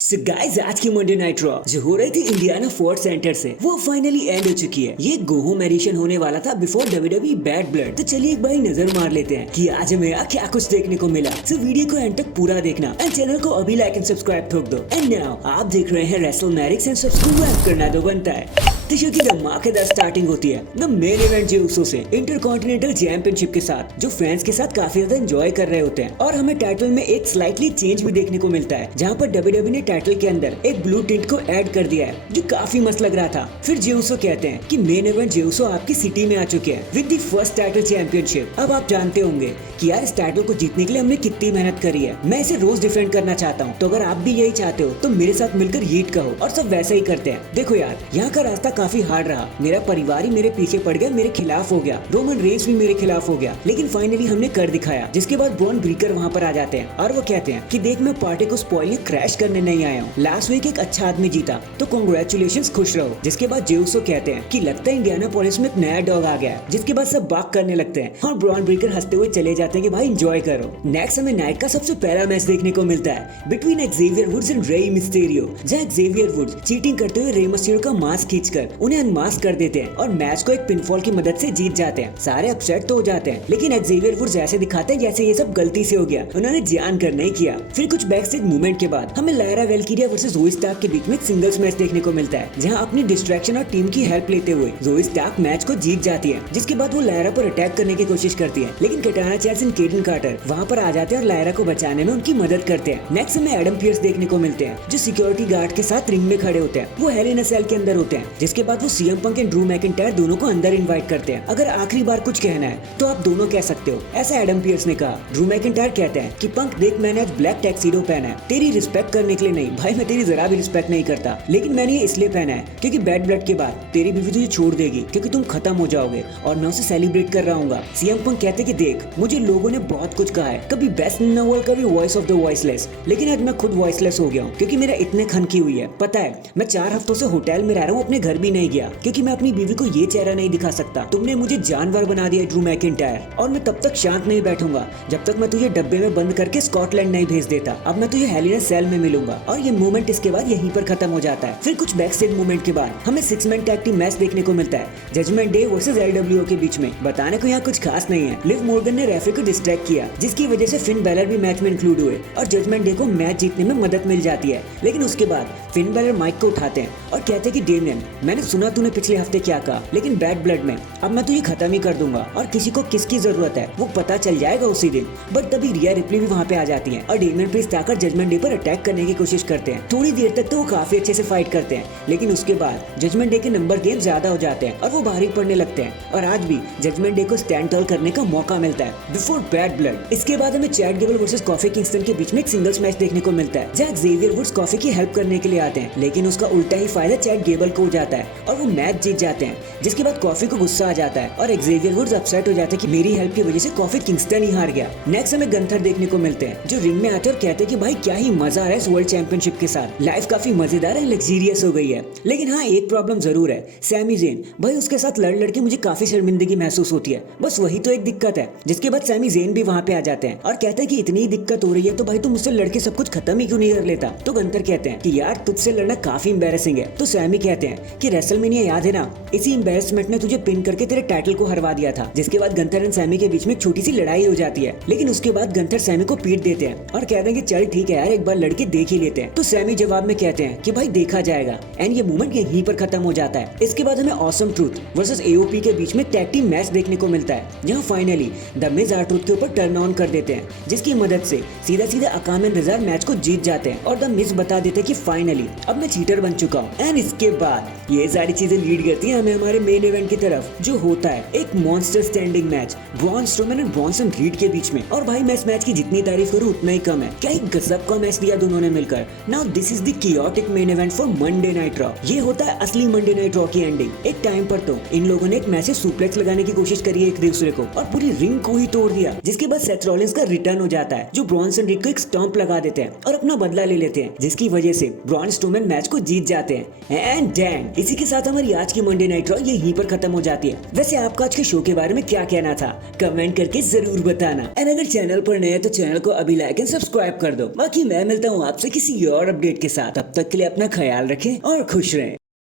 So guys, आज की Monday night raw जो हो रही थी इंडियाना फोर्ट सेंटर से वो फाइनली एंड हो चुकी है। ये गो होम एडिशन होने वाला था बिफोर डब्ल्यूडब्ल्यूई बैड ब्लड। तो चलिए एक बार नजर मार लेते हैं कि आज हमें क्या कुछ देखने को मिला। सो वीडियो को एंड तक पूरा देखना एंड चैनल को अभी लाइक एंड सब्सक्राइब ठोक दो। एंड नाउ आप देख रहे हैं रेसलमैनिक्स एंड सब्सक्राइब करना तो बनता है। तो शो की धमाकेदार स्टार्टिंग होती है द मेन इवेंट जे उसो से इंटरकॉन्टिनेंटल चैंपियनशिप के साथ, जो फैंस के साथ काफी ज्यादा एंजॉय कर रहे होते हैं। और हमें टाइटल में एक स्लाइटली चेंज भी देखने को मिलता है, जहाँ पर डब्ल्यूडब्ल्यूई ने टाइटल के अंदर एक ब्लू टिंट को ऐड कर दिया है, जो काफी मस्त लग रहा था। फिर जे उसो कहते हैं कि मेन इवेंट जे उसो आपकी सिटी में आ चुके हैं with the first title championship. अब आप जानते होंगे कि यार इस टाइटल को जीतने के लिए हमने कितनी मेहनत करी है। मैं इसे रोज डिफेंड करना चाहता हूँ, तो अगर आप भी यही चाहते हो तो मेरे साथ मिलकर यीट कहो। और सब वैसा ही करते हैं। देखो यार, यहाँ का रास्ता काफी हार्ड रहा। मेरा परिवार ही मेरे पीछे पड़ गया, मेरे खिलाफ हो गया, रोमन रेंस भी मेरे खिलाफ हो गया, लेकिन फाइनली हमने कर दिखाया। जिसके बाद ब्रॉन ब्रीकर वहाँ पर आ जाते हैं और वो कहते हैं कि देख, मैं पार्टी को स्पॉइल या क्रैश करने नहीं आया हूँ। लास्ट वीक एक अच्छा आदमी जीता, तो कांग्रेचुलेशंस, खुश रहो। जिसके बाद जे उसो कहते हैं कि लगता है इंडियानापोलिस में एक नया डॉग आ गया है। जिसके बाद सब बाक करने लगते हैं और ब्रॉन ब्रीकर हंसते हुए चले जाते हैं कि भाई एंजॉय करो। नेक्स्ट हमें नाइट का सबसे पहला मैच देखने को मिलता है बिटवीन एक्सेवियर वुड्स एंड रे मिस्टेरियो, जहाँ एक्सेवियर वुड्स चीटिंग करते हुए रे मिस्टेरियो का मास्क खींचकर उन्हें अनमास्क कर देते हैं और मैच को एक पिनफॉल की मदद से जीत जाते हैं। सारे अपसेट तो हो जाते हैं, लेकिन एक्सेवियर वुड्स ऐसे दिखाते हैं जैसे ये सब गलती से हो गया, उन्होंने जानकर नहीं किया। फिर कुछ बैकस्टेज मूवमेंट के बाद हमें लायरा वेल्किरिया वर्सेस ज़ोई स्टार्क के बीच में एक सिंगल्स मैच देखने को मिलता है, जहां अपनी डिस्ट्रैक्शन और टीम की हेल्प लेते हुए ज़ोई स्टार्क मैच को जीत जाती है। जिसके बाद वो लायरा पर अटैक करने की कोशिश करती है, लेकिन कटाना चैल्स एंड केटन कार्टर वहां पर आ जाते हैं और लायरा को बचाने में उनकी मदद करते हैं। नेक्स्ट हमें एडम पियर्स देखने को मिलते हैं, जो सिक्योरिटी गार्ड के साथ रिंग में खड़े होते हैं। वो हेल इन अ सेल के अंदर होते हैं। जिसके बाद वो CM Punk and Drew McIntyre दोनों को अंदर इनवाइट करते हैं। अगर आखिरी बार कुछ कहना है तो आप दोनों कह सकते हो, ऐसा एडम पियर्स ने कहा। ड्रू मैकिंटायर कहते हैं कि पंक देख, मैंने आज ब्लैक टैक्सीडो पहना है, तेरी रिस्पेक्ट करने के लिए नहीं। भाई मैं तेरी जरा भी रिस्पेक्ट नहीं करता, लेकिन मैंने ये इसलिए पहना है क्योंकि बैड ब्लड के बाद तेरी बीवी तुझे छोड़ देगी, क्योंकि तुम खत्म हो जाओगे और मैं उसे सेलिब्रेट कर रहा हूँ। सीएम पंक कहते कि देख, मुझे लोगों ने बहुत कुछ कहा है, कभी बेस्ट इन द वर्ल्ड, कभी वॉइस ऑफ द वॉइसलेस, लेकिन आज मैं खुद वॉइसलेस हो गया हूँ क्योंकि मेरा इतने खन की हुई है। पता है, मैं 4 हफ्तों से होटल में रह रहा हूँ, अपने घर भी नहीं गया क्योंकि मैं अपनी बीवी को ये चेहरा नहीं दिखा सकता। तुमने मुझे जानवर बना दिया ड्रू मैकिंटायर, और मैं तब तक शांत नहीं बैठूंगा जब तक मैं तुझे डब्बे में बंद करके स्कॉटलैंड नहीं भेज देता। अब मैं तुझे हेल इन अ सेल में मिलूंगा। और ये मूवमेंट इसके बाद यहीं पर खत्म हो जाता है। फिर कुछ बैकस्टेज मूवमेंट के बाद हमें 6 मैन टैग टीम मैच देखने को मिलता है जजमेंट डे वर्सेस एलडब्ल्यूओ के बीच में। बताने को यहाँ कुछ खास नहीं है। लिव मॉर्गन ने रेफरी को डिस्ट्रैक्ट किया, जिसकी वजह से फिन बैलर भी मैच में इंक्लूड हुए और जजमेंट डे को मैच जीतने में मदद मिल जाती है। लेकिन उसके बाद फिन बैलर माइक को उठाते हैं और कहते हैं कि डेमियन, मैंने सुना तूने पिछले हफ्ते क्या कहा, लेकिन बैड ब्लड में अब मैं तुझे खत्म ही कर दूंगा और किसी को किसकी जरूरत है वो पता चल जाएगा उसी दिन। बट तभी रिया रिप्ली भी वहाँ पे आ जाती है और डेमियन प्रीस्ट आकर जजमेंट डे पर अटैक करने की कोशिश करते हैं। थोड़ी देर तक तो वो काफी अच्छे से फाइट करते हैं, लेकिन उसके बाद जजमेंट डे के नंबर गेम ज्यादा हो जाते हैं और वो भारी पड़ने लगते हैं। और आज भी जजमेंट डे को स्टैंड टॉल करने का मौका मिलता है बिफोर बैड ब्लड। इसके बाद हमें Chad Gable versus Kofi Kingston के बीच में एक सिंगल्स मैच देखने को मिलता है, जहाँ एक्सेवियर वुड्स कॉफी की हेल्प करने के लिए आते हैं, लेकिन उसका उल्टा ही फायदा चैट गेबल को हो जाता है और वो मैच जीत जाते हैं। जिसके बाद कॉफी को गुस्सा आ जाता है और एक्सेवियर वुड्स अपसेट हो जाते हैं कि मेरी हेल्प की वजह से कॉफी किंगस्टन ही हार गया। नेक्स्ट हमें गंथर देखने को मिलते हैं, जो रिंग में आते और कहते हैं कि भाई क्या ही मजा आ रहा है इस वर्ल्ड चैंपियनशिप के साथ, लाइफ काफी मजेदार है, लग्जरियस हो गई है। लेकिन हाँ, एक प्रॉब्लम जरूर है, सैमी ज़ेन। भाई उसके साथ लड़ लड़ के मुझे काफी शर्मिंदगी महसूस होती है, बस वही तो एक दिक्कत है। जिसके बाद सैमी ज़ेन भी वहाँ पे आ जाते हैं और कहते हैं कि इतनी दिक्कत हो रही है तो भाई तुम मुझसे लड़के सब कुछ खत्म ही क्यों नहीं कर लेता। तो गंथर कहते हैं कि यार तुझसे लड़ना काफी एम्बैरेसिंग है। तो सैमी कहते हैं कि रेसलमेनिया याद है ना, इसी एम्बैरेसमेंट ने तुझे पिन करके तेरे टाइटल को हरवा दिया था। जिसके बाद गंथर एंड सैमी के बीच में एक छोटी सी लड़ाई हो जाती है, लेकिन उसके बाद गंथर सैमी को पीट देते हैं और कहते हैं कि चल ठीक है यार, एक बार लड़के देख ही लेते हैं। तो सैमी जवाब में कहते हैं कि भाई देखा जाएगा, एंड ये मूवमेंट यहीं पर खत्म हो जाता है। इसके बाद हमें ऑसम ट्रूथ वर्सेस एओपी के बीच में टैग टीम मैच देखने को मिलता है, जहां फाइनली द मिज आर-ट्रूथ के ऊपर टर्न ऑन कर देते हैं, जिसकी मदद से सीधा सीधा अकाम एंड रिजार मैच को जीत जाते हैं और द मिज बता देते हैं कि फाइनली अब मैं चीटर बन चुका हूँ। एंड इसके बाद ये सारी चीजें लीड करती हैं हमें हमारे मेन इवेंट की तरफ, जो होता है एक monster standing match Braun Strowman and Bronson Reed के बीच में। और भाई मैं इस मैच की जितनी तारीफ करूँ उतना ही कम है, क्या ही गजब का मैच दिया दोनों ने मिलकर। Now this is the chaotic main event for Monday night raw. ये होता है असली मंडे नाइट रॉ की एंडिंग। एक टाइम पर तो इन लोगों ने एक मैच सुप्लेक्स लगाने की कोशिश करी है एक दूसरे को और पूरी रिंग को ही तोड़ दिया। जिसके बाद सेथ रॉलिंस का रिटर्न हो जाता है, जो ब्रॉनसन रीड को एक स्टॉम्प लगा देते हैं और अपना बदला ले लेते हैं, जिसकी वजह से ब्रॉन स्ट्रोमैन मैच को जीत जाते हैं। एंड डैन इसी के साथ हमारी आज की मंडे नाइट रॉ यहीं पर खत्म हो जाती है। वैसे आपका आज के शो के बारे में क्या कहना था, कमेंट करके जरूर बताना। एंड अगर चैनल पर नए हैं तो चैनल को अभी लाइक एंड सब्सक्राइब कर दो। बाकी मैं मिलता हूँ आपसे किसी और अपडेट के साथ। तब तक के लिए अपना ख्याल रखें और खुश रहें।